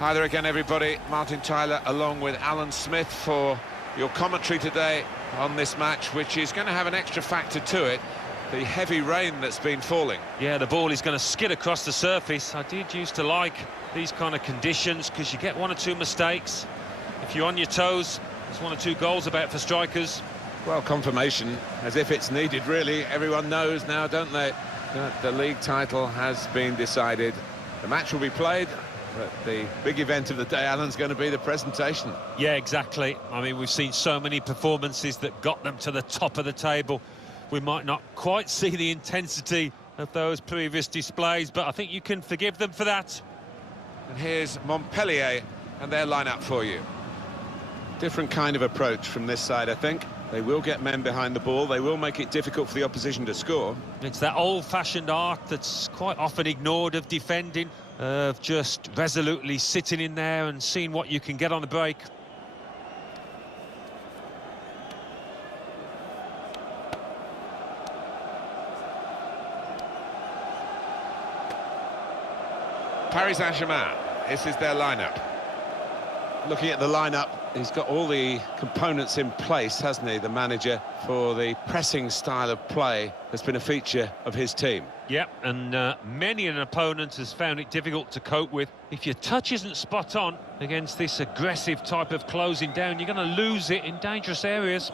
Hi there again, everybody. Martin Tyler along with Alan Smith for your commentary today on this match, which is going to have an extra factor to it, the heavy rain that's been falling. Yeah, the ball is going to skid across the surface. I did used to like these kind of conditions because you get one or two mistakes. If you're on your toes, there's one or two goals about for strikers. Well, confirmation, as if it's needed, really. Everyone knows now, don't they, that the league title has been decided. The match will be played, but the big event of the day, Alan's going to be the presentation. Yeah, exactly. I mean, we've seen so many performances that got them to the top of the table. We might not quite see the intensity of those previous displays, but I think you can forgive them for that. And here's Montpellier and their lineup for you. Different kind of approach from this side, I think. They will get men behind the ball. They will make it difficult for the opposition to score. It's that old-fashioned art that's quite often ignored of defending, of just resolutely sitting in there and seeing what you can get on the break. Paris Saint-Germain, this is their lineup. Looking at the lineup, he's got all the components in place, hasn't he, the manager, for the pressing style of play that's been a feature of his team. Yep, and many an opponent has found it difficult to cope with. If your touch isn't spot on against this aggressive type of closing down, you're going to lose it in dangerous areas.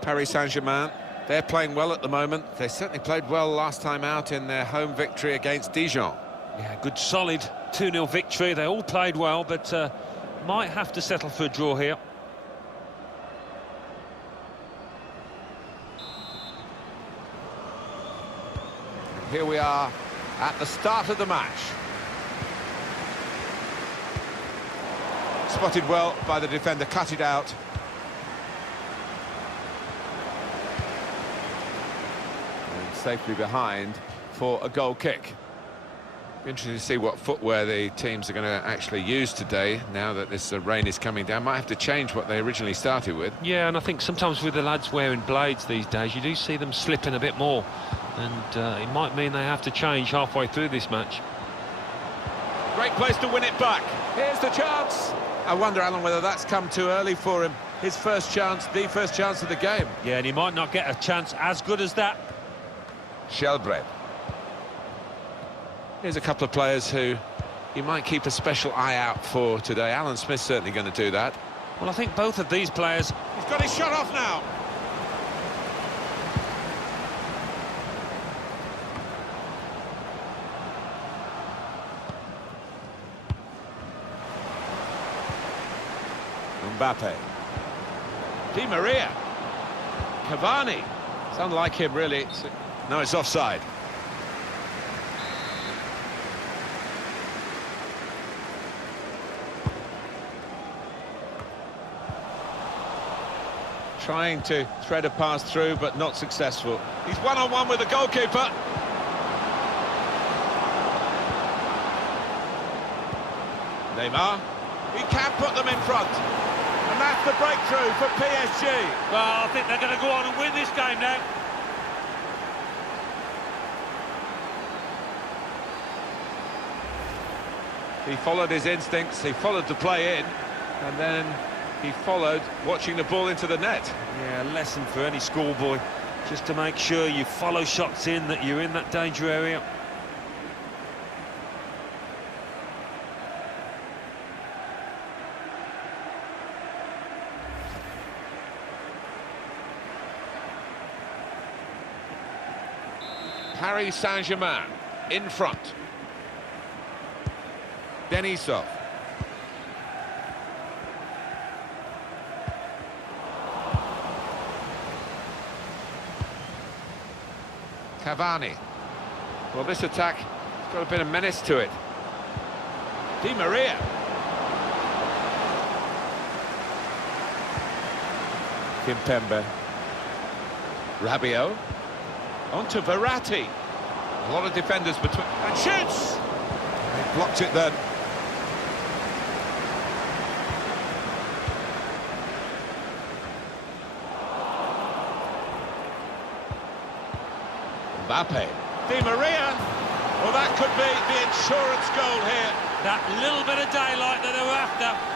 Paris Saint-Germain, they're playing well at the moment. They certainly played well last time out in their home victory against Dijon. Yeah, good solid 2-0 victory. They all played well, but might have to settle for a draw here. Here we are at the start of the match. Spotted well by the defender, cut it out. And safely behind for a goal kick. Interesting to see what footwear the teams are going to actually use today, now that this rain is coming down. Might have to change what they originally started with. Yeah, and I think sometimes with the lads wearing blades these days, you do see them slipping a bit more. And it might mean they have to change halfway through this match. Great place to win it back. Here's the chance. I wonder, Alan, whether that's come too early for him. His first chance, the first chance of the game. Yeah, and he might not get a chance as good as that. Shelbred. Here's a couple of players who you might keep a special eye out for today. Alan Smith's certainly going to do that. Well, I think both of these players... He's got his shot off now. Mbappe. Di Maria. Cavani. It's unlike him, really. No, it's offside. Trying to thread a pass through, but not successful. He's one-on-one with the goalkeeper. Neymar. He can put them in front. And that's the breakthrough for PSG. Well, I think they're going to go on and win this game now. He followed his instincts, he followed the play in, and then he followed watching the ball into the net. Yeah, a lesson for any schoolboy, just to make sure you follow shots in, that you're in that danger area. Paris Saint-Germain in front. Denisov. Cavani. Well, this attack has got a bit of menace to it. Di Maria. Kimpembe. Rabiot. On to Verratti. A lot of defenders between... And shoots! He blocked it then. Mbappe. Di Maria. Well, that could be the insurance goal here. that little bit of daylight that they were after.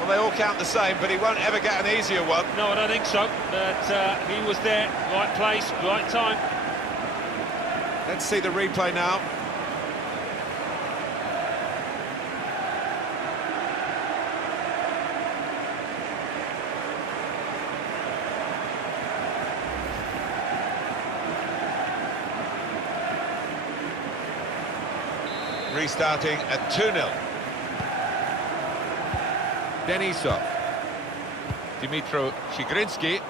Well, they all count the same, but he won't ever get an easier one. No, I don't think so. But he was there, right place, right time. Let's see the replay now. Restarting at 2-0. Denisov. Dimitro Chigrinsky.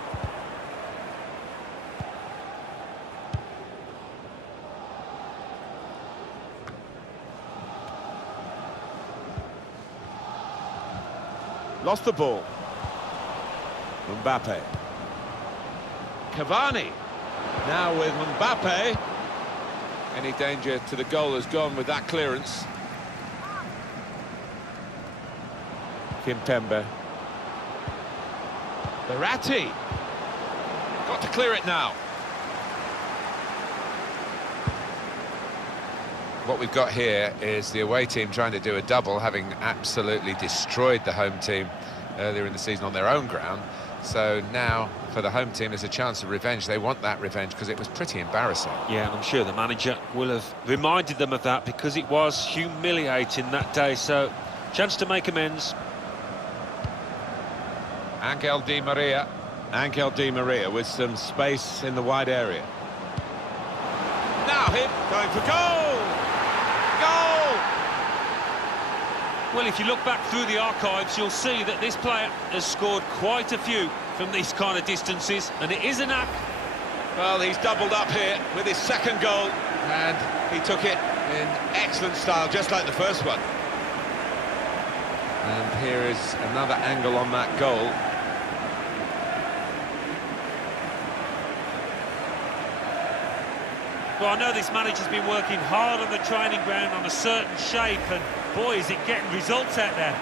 Lost the ball. Mbappe. Cavani. Now with Mbappe. Any danger to the goal has gone with that clearance. Kimpembe. Verratti. Got to clear it now. What we've got here is the away team trying to do a double, having absolutely destroyed the home team earlier in the season on their own ground. So now, for the home team, there's a chance of revenge. They want that revenge because it was pretty embarrassing. Yeah, and I'm sure the manager will have reminded them of that because it was humiliating that day. So, chance to make amends. Angel Di Maria. Angel Di Maria with some space in the wide area. Now him, going for goal! Goal! Well, if you look back through the archives, you'll see that this player has scored quite a few from these kind of distances, and it is a knack. Well, he's doubled up here with his second goal, and he took it in excellent style, just like the first one. And here is another angle on that goal. Well, I know this manager's been working hard on the training ground on a certain shape, and boy, is it getting results out there.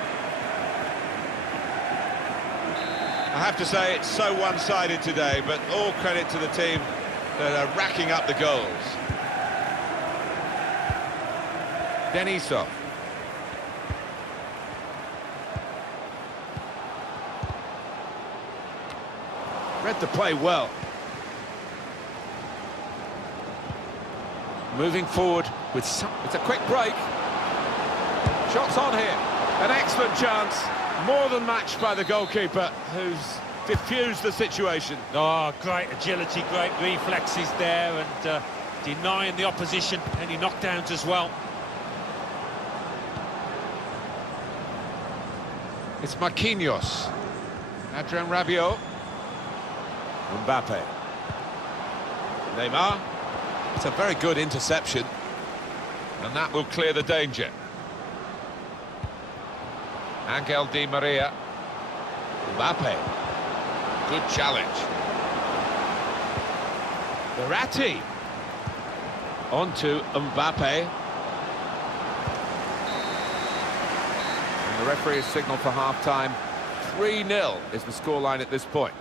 I have to say, it's so one-sided today, but all credit to the team that are racking up the goals. Denisov. Read the play well. Moving forward with it's a quick break. Shots on here. An excellent chance. More than matched by the goalkeeper, who's diffused the situation. Oh, great agility, great reflexes there, and denying the opposition any knockdowns as well. It's Marquinhos. Adrien Rabiot. Mbappe. Neymar. It's a very good interception, and that will clear the danger. Angel Di Maria. Mbappe. Good challenge. Verratti. On to Mbappe. And the referee has signalled for half-time. 3-0 is the scoreline at this point.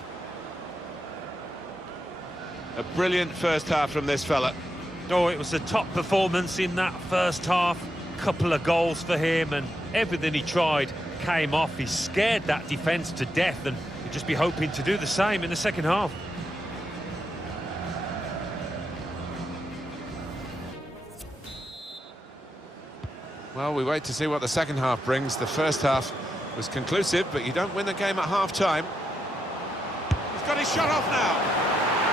A brilliant first half from this fella. Oh, it was a top performance in that first half. Couple of goals for him, and everything he tried came off. He scared that defence to death, and he'll just be hoping to do the same in the second half. Well, we wait to see what the second half brings. The first half was conclusive, but you don't win the game at half-time. He's got his shot off now.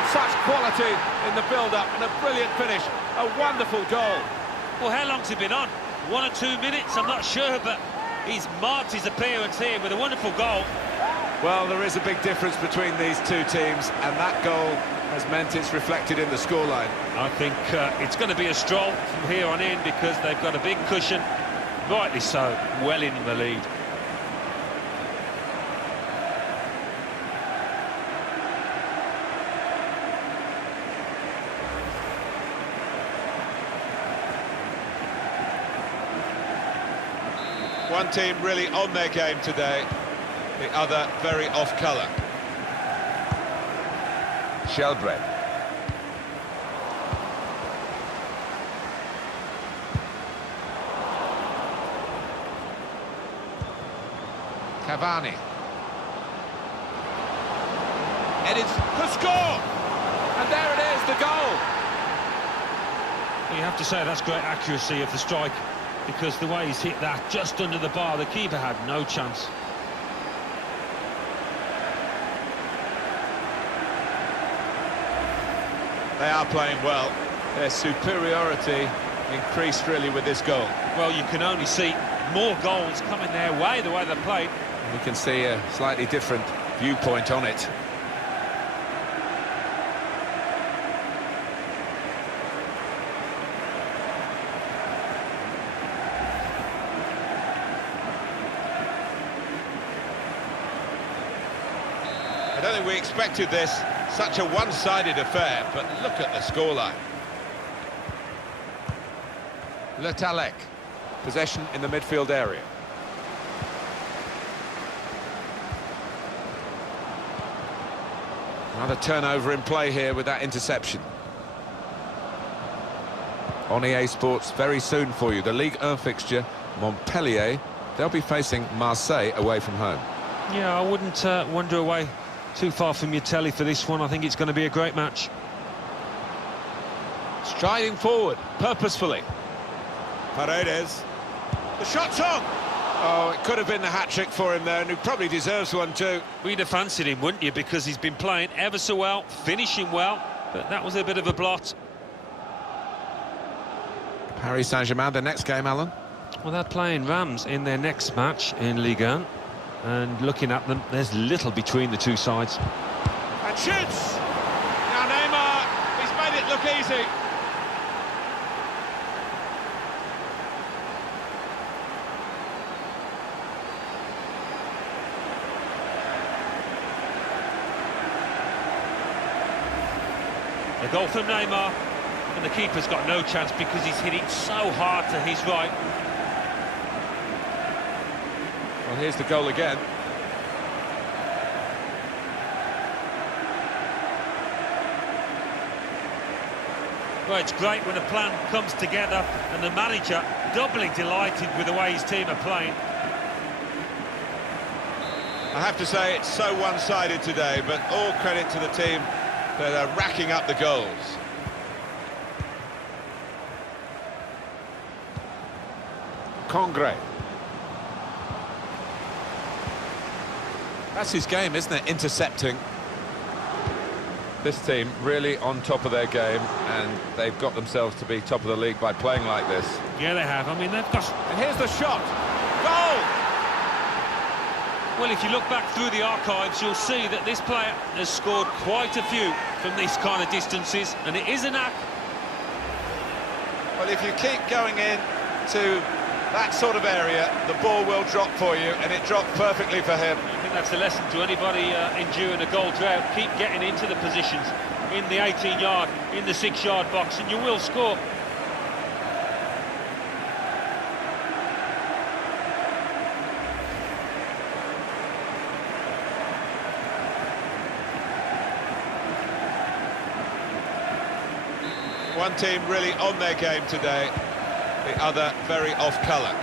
Such quality in the build-up and a brilliant finish. A wonderful goal. Well, how long's he been on? 1 or 2 minutes, I'm not sure, but he's marked his appearance here with a wonderful goal. Well, there is a big difference between these two teams, and that goal has meant it's reflected in the scoreline. I think it's going to be a stroll from here on in because they've got a big cushion, rightly so, well in the lead. One team really on their game today, the other very off colour. Shelbred. Cavani. Headed for score! And there it is, the goal! You have to say that's great accuracy of the strike, because the way he's hit that just under the bar, the keeper had no chance. They are playing well. Their superiority increased really with this goal. Well, you can only see more goals coming their way, the way they're played. We can see a slightly different viewpoint on it. I don't think we expected this, such a one-sided affair, but look at the scoreline. Le Tallec, possession in the midfield area. Another turnover in play here with that interception. On EA Sports very soon for you, the Ligue 1 fixture, Montpellier. They'll be facing Marseille away from home. Yeah, I wouldn't wander away too far from your telly for this one. I think it's going to be a great match. Striding forward, purposefully. Paredes. The shot's on! Oh, it could have been the hat-trick for him there, and he probably deserves one too. We'd have fancied him, wouldn't you? Because he's been playing ever so well, finishing well, but that was a bit of a blot. Paris Saint-Germain, the next game, Alan? Well, they're playing Rams in their next match in Ligue 1, and looking at them, there's little between the two sides. And shoots! Now Neymar, he's made it look easy. A goal from Neymar, and the keeper's got no chance because he's hit it so hard to his right. Well, here's the goal again. Well, it's great when a plan comes together, and the manager doubly delighted with the way his team are playing. I have to say, it's so one-sided today, but all credit to the team that are racking up the goals. Congre. That's his game, isn't it? Intercepting. This team really on top of their game, and they've got themselves to be top of the league by playing like this. Yeah, they have. I mean, they've got... And here's the shot. Goal! Well, if you look back through the archives, you'll see that this player has scored quite a few from these kind of distances, and it is a knack. Well, if you keep going in to that sort of area, the ball will drop for you, and it dropped perfectly for him. I think that's the lesson to anybody enduring a goal drought. Keep getting into the positions, in the 18-yard, in the 6-yard box, and you will score. One team really on their game today, the other very off colour.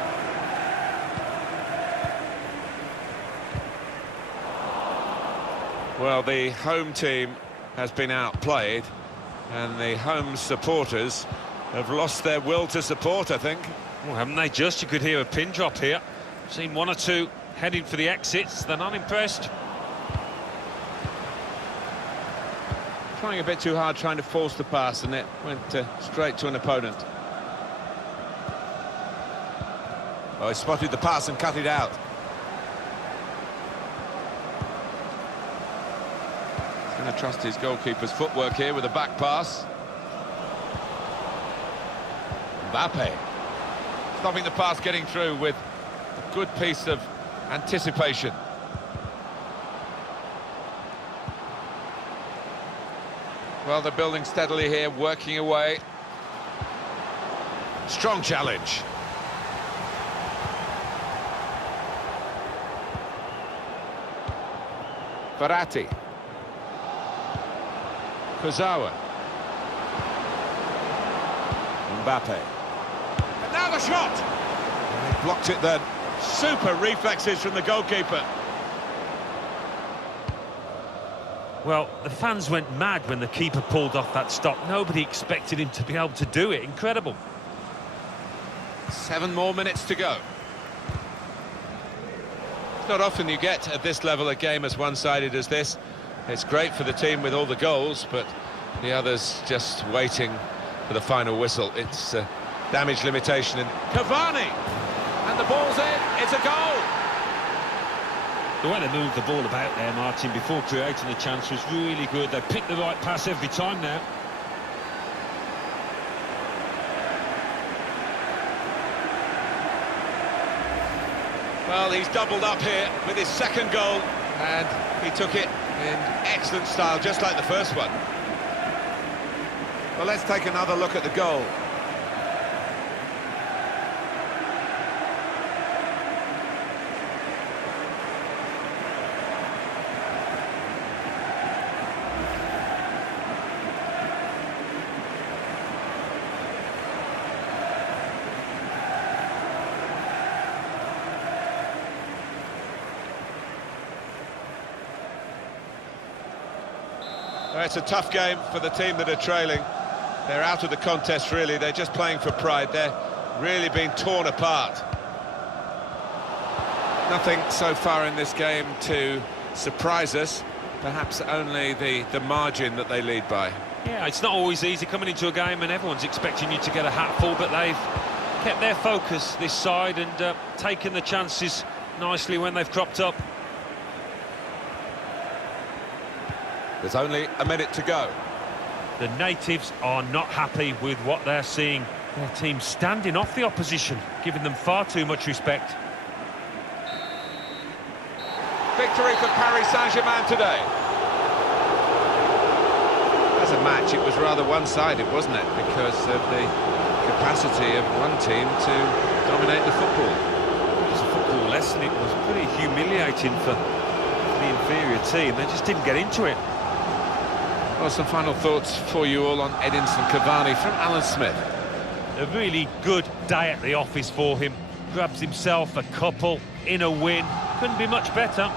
Well, the home team has been outplayed, and the home supporters have lost their will to support, I think. Well, haven't they just? You could hear a pin drop here. Seen one or two heading for the exits. They're not impressed. Trying a bit too hard, trying to force the pass, and it went straight to an opponent. Oh, he spotted the pass and cut it out. He's going to trust his goalkeeper's footwork here with a back pass. Mbappe stopping the pass getting through with a good piece of anticipation. Well, they're building steadily here, working away. Strong challenge. Verratti. Kurzawa. Mbappe. And now the shot! And they blocked it then. Super reflexes from the goalkeeper. Well, the fans went mad when the keeper pulled off that stop. Nobody expected him to be able to do it. Incredible. 7 more minutes to go. It's not often you get at this level a game as one-sided as this. It's great for the team with all the goals, but the others just waiting for the final whistle. It's damage limitation. And Cavani! And the ball's in. It's a goal! The way they moved the ball about there, Martin, before creating the chance was really good. They picked the right pass every time now. Well, he's doubled up here with his second goal, and he took it in excellent style, just like the first one. Well, let's take another look at the goal. Well, it's a tough game for the team that are trailing. They're out of the contest, really. They're just playing for pride. They're really being torn apart. Nothing so far in this game to surprise us. Perhaps only the margin that they lead by. Yeah, it's not always easy coming into a game and everyone's expecting you to get a hatful, but they've kept their focus this side and taken the chances nicely when they've cropped up. There's only a minute to go. The natives are not happy with what they're seeing. Their team standing off the opposition, giving them far too much respect. Victory for Paris Saint-Germain today. As a match, it was rather one-sided, wasn't it? Because of the capacity of one team to dominate the football. It was a football lesson. It was pretty humiliating for the inferior team. They just didn't get into it. Well, some final thoughts for you all on Edinson Cavani from Alan Smith. A really good day at the office for him. Grabs himself a couple in a win. Couldn't be much better.